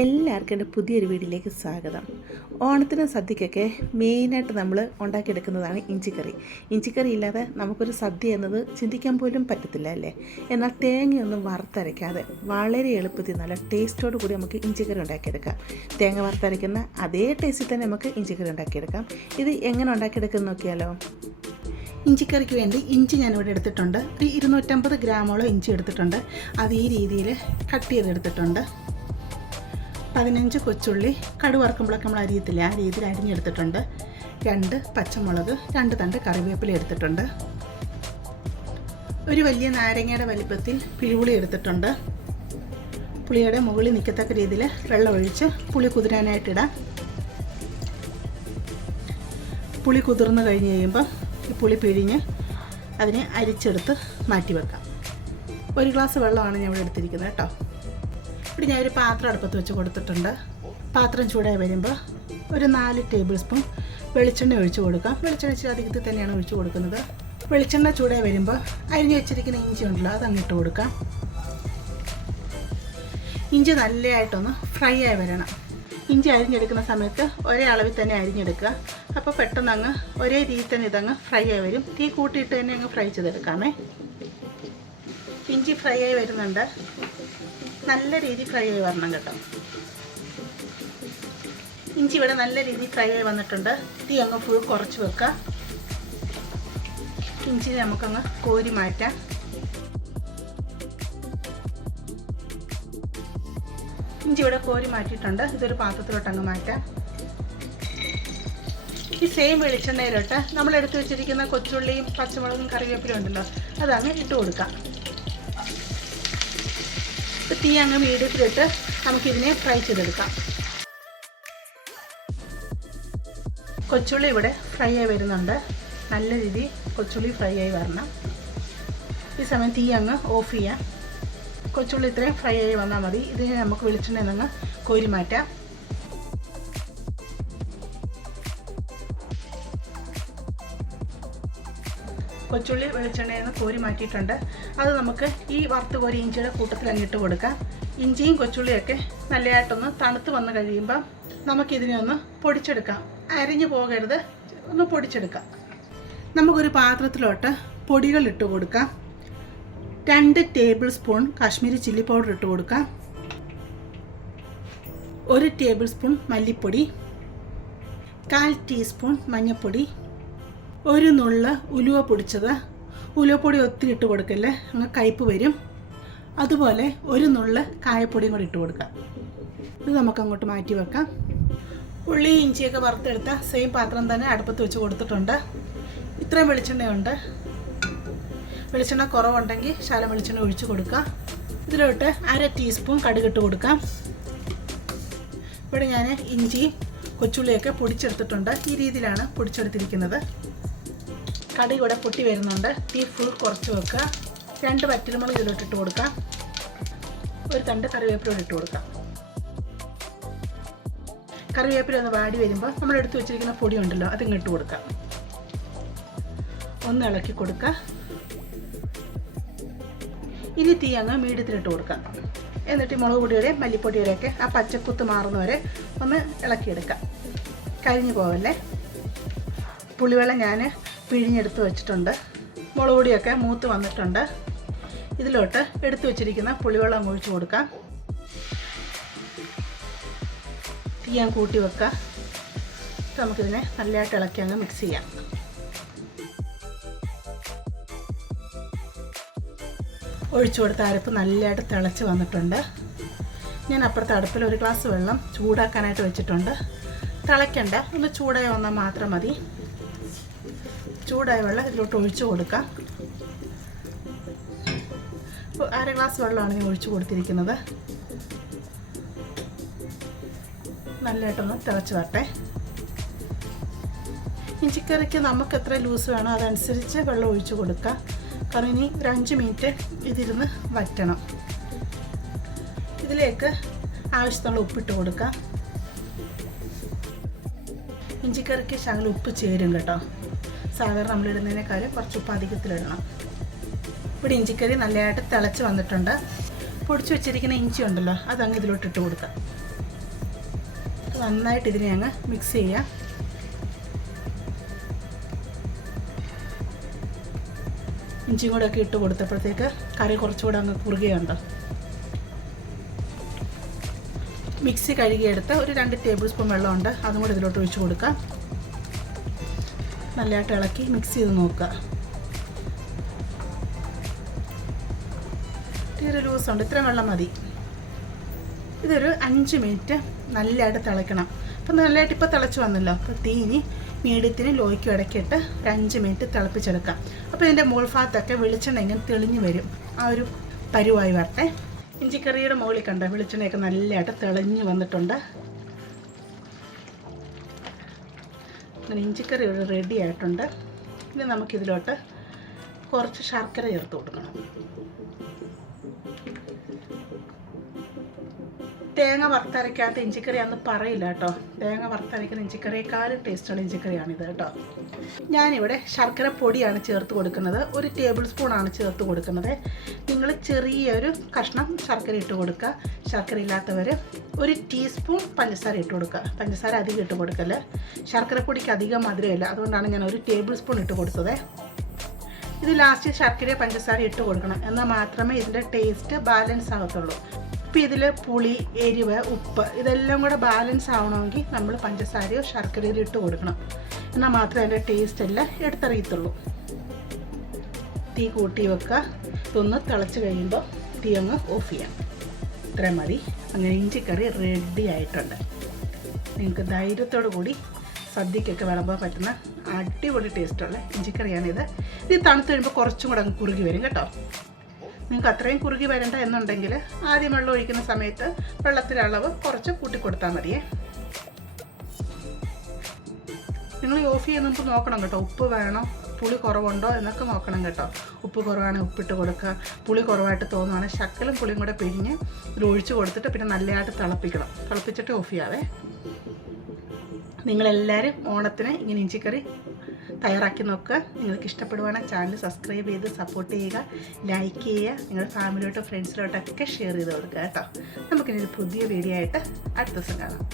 എല്ലാവർക്കും എൻ്റെ പുതിയൊരു വീഡിയോയിലേക്ക് സ്വാഗതം. ഓണത്തിനും സദ്യക്കൊക്കെ മെയിനായിട്ട് നമ്മൾ ഉണ്ടാക്കിയെടുക്കുന്നതാണ് ഇഞ്ചിക്കറി. ഇഞ്ചിക്കറി ഇല്ലാതെ നമുക്കൊരു സദ്യ എന്നത് ചിന്തിക്കാൻ പോലും പറ്റത്തില്ല അല്ലേ. എന്നാൽ തേങ്ങയൊന്നും വറുത്തരയ്ക്കാതെ വളരെ എളുപ്പത്തിൽ നല്ല ടേസ്റ്റോട് കൂടി നമുക്ക് ഇഞ്ചിക്കറി ഉണ്ടാക്കിയെടുക്കാം. തേങ്ങ വറുത്തരയ്ക്കുന്ന അതേ ടേസ്റ്റിൽ തന്നെ നമുക്ക് ഇഞ്ചിക്കറി ഉണ്ടാക്കിയെടുക്കാം. ഇത് എങ്ങനെ ഉണ്ടാക്കിയെടുക്കുന്ന നോക്കിയാലോ. ഇഞ്ചിക്കറിക്ക് വേണ്ടി ഇഞ്ചി ഞാനിവിടെ എടുത്തിട്ടുണ്ട്. 250 ഗ്രാമോളം ഇഞ്ചി എടുത്തിട്ടുണ്ട്. അത് ഈ രീതിയിൽ കട്ട് ചെയ്തെടുത്തിട്ടുണ്ട്. 15 കൊച്ചുള്ളി കടുക് വറുക്കുമ്പോഴൊക്കെ നമ്മൾ അരിയത്തില്ല, ആ രീതിയിൽ അരിഞ്ഞെടുത്തിട്ടുണ്ട്. 2 പച്ചമുളക്, 2 തണ്ട് കറിവേപ്പില എടുത്തിട്ടുണ്ട്. ഒരു വലിയ നാരങ്ങയുടെ വലിപ്പത്തിൽ പിഴിപുളി എടുത്തിട്ടുണ്ട്. പുളിയുടെ മുകളിൽ നിൽക്കത്തക്ക രീതിയിൽ വെള്ളം ഒഴിച്ച് പുളി കുതിരാനായിട്ടിടാം. പുളി കുതിർന്ന് കഴിഞ്ഞ് കഴിയുമ്പോൾ ഈ പുളി പിഴിഞ്ഞ് അതിനെ അരിച്ചെടുത്ത് മാറ്റി വെക്കാം. 1 ഗ്ലാസ് വെള്ളമാണ് ഞാൻ ഇവിടെ എടുത്തിരിക്കുന്നത് കേട്ടോ. ഇവിടെ ഞാനൊരു പാത്രം അടുപ്പത്ത് വെച്ച് കൊടുത്തിട്ടുണ്ട്. പാത്രം ചൂടായി വരുമ്പോൾ ഒരു 4 ടേബിൾ സ്പൂൺ വെളിച്ചെണ്ണ ഒഴിച്ച് കൊടുക്കാം. വെളിച്ചെണ്ണ ഇച്ചിരി അധികത്തിൽ തന്നെയാണ് ഒഴിച്ച് കൊടുക്കുന്നത്. വെളിച്ചെണ്ണ ചൂടായി വരുമ്പോൾ അരിഞ്ഞ് വെച്ചിരിക്കുന്ന ഇഞ്ചി ഉണ്ടല്ലോ, അത് അങ്ങിട്ട് കൊടുക്കാം. ഇഞ്ചി നല്ലതായിട്ടൊന്ന് ഫ്രൈ ആയി വരണം. ഇഞ്ചി അരിഞ്ഞെടുക്കുന്ന സമയത്ത് ഒരേ അളവിൽ തന്നെ അരിഞ്ഞെടുക്കുക. അപ്പോൾ പെട്ടെന്ന് അങ്ങ് ഒരേ രീതിയിൽ തന്നെ ഇതങ്ങ് ഫ്രൈ ആയി വരും. തീ കൂട്ടിയിട്ട് തന്നെ അങ്ങ് ഫ്രൈ ചെയ്തെടുക്കാമേ. ഇഞ്ചി ഫ്രൈ ആയി വരുന്നുണ്ട്. നല്ല രീതിയിൽ ഫ്രൈ ആയി വരണം കേട്ടോ. ഇഞ്ചി ഇവിടെ നല്ല രീതിയിൽ ഫ്രൈ ആയി വന്നിട്ടുണ്ട്. തീ അങ്ങ് ഫുൾ കുറച്ച് വെക്കുക. ഇഞ്ചി നമുക്കങ്ങ് കോരി മാറ്റാം. ഇഞ്ചി ഇവിടെ കോരി മാറ്റിയിട്ടുണ്ട്. ഇതൊരു പാത്രത്തിലോട്ട് അങ്ങ് മാറ്റാം. ഈ സെയിം വെളിച്ചെണ്ണയിലോട്ട് നമ്മൾ എടുത്തു വെച്ചിരിക്കുന്ന കൊച്ചുള്ളിയും പച്ചമുളകും കറിവേപ്പിലും ഉണ്ടല്ലോ, അതങ്ങ് ഇട്ട് കൊടുക്കാം. തീ അങ്ങ് മീഡിയത്തിലിട്ട് നമുക്കിതിനെ ഫ്രൈ ചെയ്തെടുക്കാം. കൊച്ചുള്ളി ഇവിടെ ഫ്രൈ ആയി വരുന്നുണ്ട്. നല്ല രീതിയിൽ കൊച്ചുള്ളി ഫ്രൈ ആയി വരണം. ഈ സമയം തീ അങ്ങ് ഓഫ് ചെയ്യാം. കൊച്ചുള്ളി ഇത്രയും ഫ്രൈ ആയി വന്നാൽ മതി. ഇതിനെ നമുക്ക് വെളിച്ചെണ്ണയിൽ നിന്ന് കോരി മാറ്റാം. കൊച്ചുള്ളി വെളിച്ചെണ്ണയിൽ നിന്ന് കോരി മാറ്റിയിട്ടുണ്ട്. അത് നമുക്ക് ഈ വറുത്ത് കോരി ഇഞ്ചിയുടെ കൂട്ടത്തിൽ അങ്ങിട്ട് കൊടുക്കാം. ഇഞ്ചിയും കൊച്ചുള്ളിയൊക്കെ നല്ലതായിട്ടൊന്ന് തണുത്ത് വന്ന് കഴിയുമ്പം നമുക്കിതിനെ ഒന്ന് പൊടിച്ചെടുക്കാം. അരിഞ്ഞു പോകരുത്, ഒന്ന് പൊടിച്ചെടുക്കാം. നമുക്കൊരു പാത്രത്തിലോട്ട് പൊടികൾ ഇട്ട് കൊടുക്കാം. 2 table spoon Kashmiri chilli powder ഇട്ട് കൊടുക്കാം. 1 ടേബിൾ സ്പൂൺ മല്ലിപ്പൊടി, 1/4 ടീസ്പൂൺ മഞ്ഞൾപ്പൊടി, 1 നുള്ള ഉലുവ പൊടിച്ചത്. ഉലുവപ്പൊടി ഒത്തിരി ഇട്ട് കൊടുക്കല്ലേ, അങ്ങ് കയ്പ്പ് വരും. അതുപോലെ 1 നുള്ള കായപ്പൊടിയും കൂടി ഇട്ട് കൊടുക്കാം. ഇത് നമുക്കങ്ങോട്ട് മാറ്റി വെക്കാം. ഉള്ളി ഇഞ്ചിയൊക്കെ വറുത്തെടുത്ത സെയിം പാത്രം തന്നെ അടുപ്പത്ത് വെച്ച് കൊടുത്തിട്ടുണ്ട്. ഇത്രയും വെളിച്ചെണ്ണയുണ്ട്. വെളിച്ചെണ്ണ കുറവുണ്ടെങ്കിൽ ശാലം വെളിച്ചെണ്ണ ഒഴിച്ച് കൊടുക്കാം. ഇതിലോട്ട് 1/2 ടീസ്പൂൺ കടുകിട്ട് കൊടുക്കാം. ഇവിടെ ഞാൻ ഇഞ്ചിയും കൊച്ചുള്ളിയൊക്കെ പൊടിച്ചെടുത്തിട്ടുണ്ട്. ഈ രീതിയിലാണ് പൊടിച്ചെടുത്തിരിക്കുന്നത്. കടുക് ഇവിടെ പൊട്ടി വരുന്നുണ്ട്. തീ ഫുൾ കുറച്ച് വെക്കുക. 2 വറ്റൽമുളക് ഇതിലോട്ടിട്ട് കൊടുക്കാം. 1 തണ്ട് കറിവേപ്പില ഇട്ട് കൊടുക്കാം. കറിവേപ്പില ഒന്ന് വാടി വരുമ്പോൾ നമ്മൾ എടുത്ത് വെച്ചിരിക്കുന്ന പൊടി ഉണ്ടല്ലോ, അതിങ്ങിട്ട് കൊടുക്കാം. ഒന്ന് ഇളക്കി കൊടുക്കുക. ഇനി തീ അങ്ങ് മീഡിയത്തിലിട്ട് കൊടുക്കാം. എന്നിട്ട് മുളക് പൊടിയുടെ മല്ലിപ്പൊടിയുടെയൊക്കെ ആ പച്ചക്കുത്ത് മാറുന്നവരെ ഒന്ന് ഇളക്കിയെടുക്കാം. കരിഞ്ഞു പോവല്ലേ. പുളിവെള്ളം ഞാൻ പിഴിഞ്ഞെടുത്ത് വെച്ചിട്ടുണ്ട്. മുളക് പൊടിയൊക്കെ മൂത്ത് വന്നിട്ടുണ്ട്. ഇതിലോട്ട് എടുത്തു വെച്ചിരിക്കുന്ന പുളിവെള്ളം ഒഴിച്ച് കൊടുക്കാം. തീ ഞാൻ കൂട്ടി വെക്കുക. നമുക്കിതിനെ നല്ലതായിട്ട് ഇളക്കി അങ്ങ് മിക്സ് ചെയ്യാം. ഒഴിച്ചു കൊടുത്ത അരപ്പ് നല്ലതായിട്ട് തിളച്ച് വന്നിട്ടുണ്ട്. ഞാൻ അപ്പുറത്തെ അടുപ്പിൽ 1 ഗ്ലാസ് വെള്ളം ചൂടാക്കാനായിട്ട് വെച്ചിട്ടുണ്ട്. തിളയ്ക്കണ്ട, ഒന്ന് ചൂടായി വന്നാൽ മാത്രം മതി. ചൂടായ വെള്ളം ഇതിലോട്ട് ഒഴിച്ചു കൊടുക്കാം. ഇപ്പോൾ 1/2 ഗ്ലാസ് വെള്ളമാണ് ഞാൻ ഒഴിച്ചു കൊടുത്തിരിക്കുന്നത്. നല്ലതായിട്ടൊന്ന് തിളച്ച് വരട്ടെ. ഇഞ്ചിക്കറിക്ക് നമുക്ക് എത്ര ലൂസ് വേണോ അതനുസരിച്ച് വെള്ളം ഒഴിച്ചു കൊടുക്കാം. കാരണം ഇനി ഒരു 5 മിനിറ്റ് ഇതിരുന്ന് വറ്റണം. ഇതിലേക്ക് ആവശ്യത്തിനുള്ള ഉപ്പിട്ട് കൊടുക്കാം. ഇഞ്ചിക്കറിക്ക് ശകലം ഉപ്പ് ചേരും കേട്ടോ. സാധാരണ നമ്മളിടുന്നതിനേക്കാളും കുറച്ച് ഉപ്പ് അധികത്തിലിടണം. ഇവിടെ ഇഞ്ചിക്കറി നല്ലതായിട്ട് തിളച്ച് വന്നിട്ടുണ്ട്. പൊടിച്ചു വെച്ചിരിക്കുന്ന ഇഞ്ചി ഉണ്ടല്ലോ, അതങ്ങ് ഇതിലോട്ടിട്ട് കൊടുക്കാം. നന്നായിട്ട് ഇതിനെ അങ്ങ് മിക്സ് ചെയ്യാം. ഇഞ്ചിയും കൂടെ ഒക്കെ ഇട്ട് കൊടുത്തപ്പോഴത്തേക്ക് കറി കുറച്ചുകൂടെ അങ്ങ് കുറുകയുണ്ട്. മിക്സി കഴുകിയെടുത്ത് ഒരു 2 ടേബിൾ സ്പൂൺ വെള്ളമുണ്ട്, അതും കൂടെ ഇതിലോട്ട് ഒഴിച്ച് കൊടുക്കാം. നല്ലതായിട്ട് ഇളക്കി മിക്സ് ചെയ്ത് നോക്കുക. തീരെ ലൂസുണ്ട്, ഇത്രയും വെള്ളം മതി. ഇതൊരു 5 മിനിറ്റ് നല്ലതായിട്ട് തിളയ്ക്കണം. അപ്പം നല്ലതായിട്ട് ഇപ്പോൾ തിളച്ച് വന്നല്ലോ. അപ്പോൾ തീനി മീഡിയത്തിന് ലോയ്ക്കും ഇടയ്ക്കിട്ട് ഒരു 5 മിനിറ്റ് തിളപ്പിച്ചെടുക്കാം. അപ്പോൾ ഇതിൻ്റെ മുകൾ ഭാഗത്തൊക്കെ വെളിച്ചെണ്ണ ഇങ്ങനെ തെളിഞ്ഞ് വരും. ആ ഒരു പരുവായി വരട്ടെ. ഇഞ്ചിക്കറിയുടെ മുകളിൽ കണ്ട വെളിച്ചെണ്ണയൊക്കെ നല്ലതായിട്ട് തെളിഞ്ഞ് വന്നിട്ടുണ്ട്. അങ്ങനെ ഇഞ്ചിക്കറി റെഡി ആയിട്ടുണ്ട്. ഇനി നമുക്കിതിലോട്ട് കുറച്ച് ശർക്കര ചേർത്ത് കൊടുക്കണം. തേങ്ങ വറുത്തരയ്ക്കാത്ത ഇഞ്ചിക്കറി അന്ന് പറയില്ല കേട്ടോ. തേങ്ങ വറുത്തരയ്ക്കുന്ന ഇഞ്ചിക്കറിയേക്കാളും ടേസ്റ്റുള്ള ഇഞ്ചിക്കറിയാണിത് കേട്ടോ. ഞാനിവിടെ ശർക്കര പൊടിയാണ് ചേർത്ത് കൊടുക്കുന്നത്. 1 ടേബിൾ സ്പൂണാണ് ചേർത്ത് കൊടുക്കുന്നത്. നിങ്ങൾ ചെറിയൊരു കഷ്ണം ശർക്കര ഇട്ട് കൊടുക്കുക. ശർക്കര ഇല്ലാത്തവർ 1 ടീസ്പൂൺ പഞ്ചസാര ഇട്ട് കൊടുക്കുക. പഞ്ചസാര അധികം ഇട്ട് കൊടുക്കല്ലേ. ശർക്കര പൊടിക്ക് അധികം മധുരമില്ല, അതുകൊണ്ടാണ് ഞാൻ 1 ടേബിൾ സ്പൂൺ ഇട്ട് കൊടുത്തത്. ഇത് ലാസ്റ്റ് ശർക്കര പഞ്ചസാര ഇട്ട് കൊടുക്കണം, എന്നാൽ മാത്രമേ ഇതിൻ്റെ ടേസ്റ്റ് ബാലൻസ് ആകത്തുള്ളൂ. ഇപ്പം ഇതിൽ പുളി, എരിവ്, ഉപ്പ് ഇതെല്ലാം കൂടെ ബാലൻസ് ആവണമെങ്കിൽ നമ്മൾ പഞ്ചസാരയോ ശർക്കരയോ ഇട്ട് കൊടുക്കണം, എന്നാൽ മാത്രമേ അതിൻ്റെ ടേസ്റ്റ് എല്ലാം എടുത്തറിയത്തുള്ളൂ. തീ കൂട്ടി വെക്കുക. ഇതൊന്ന് തിളച്ച് കഴിയുമ്പോൾ തീ അങ്ങ് ഓഫ് ചെയ്യാം. ഇത്രയും മതി. അങ്ങനെ ഇഞ്ചിക്കറി റെഡി ആയിട്ടുണ്ട്. നിങ്ങൾക്ക് ധൈര്യത്തോടു കൂടി സദ്യക്കൊക്കെ വിളമ്പാൻ പറ്റുന്ന അടിപൊളി ടേസ്റ്റുള്ള ഇഞ്ചിക്കറിയാണിത്. ഇത് തണുത്ത് കഴിയുമ്പോൾ കുറച്ചും കൂടെ അങ്ങ് കുറുകി വരും കേട്ടോ. നിങ്ങൾക്ക് അത്രയും കുറുകി വരണ്ട എന്നുണ്ടെങ്കിൽ ആദ്യം വെള്ളം ഒഴിക്കുന്ന സമയത്ത് വെള്ളത്തിൻ്റെ അളവ് കുറച്ച് കൂട്ടിക്കൊടുത്താൽ മതിയേ. നിങ്ങൾ ഓഫ് ചെയ്യുന്ന മുമ്പ് നോക്കണം കേട്ടോ, ഉപ്പ് വേണോ, പുളി കുറവുണ്ടോ എന്നൊക്കെ നോക്കണം കേട്ടോ. ഉപ്പ് കുറവാണെങ്കിൽ ഉപ്പിട്ട് കൊടുക്കുക. പുളി കുറവായിട്ട് തോന്നുവാണെങ്കിൽ ശക്കലും പുളിയും കൂടെ പിഴിഞ്ഞ് ഇത് ഒഴിച്ച് കൊടുത്തിട്ട് പിന്നെ നല്ലതായിട്ട് തിളപ്പിക്കണം. തിളപ്പിച്ചിട്ട് ഓഫ് ചെയ്യാവേ. നിങ്ങളെല്ലാവരും ഓണത്തിന് ഇങ്ങനെ ഇഞ്ചിക്കറി തയ്യാറാക്കി നോക്കുക. നിങ്ങൾക്ക് ഇഷ്ടപ്പെടുവാണെങ്കിൽ ചാനൽ സബ്സ്ക്രൈബ് ചെയ്ത് സപ്പോർട്ട് ചെയ്യുക, ലൈക്ക് ചെയ്യുക, നിങ്ങളുടെ ഫാമിലിയോട്ടോ ഫ്രണ്ട്സിലോട്ടൊക്കെ ഷെയർ ചെയ്ത് കൊടുക്കുക കേട്ടോ. നമുക്കിനി പുതിയ വീഡിയോ ആയിട്ട് അടുത്ത ദിവസം കാണാം.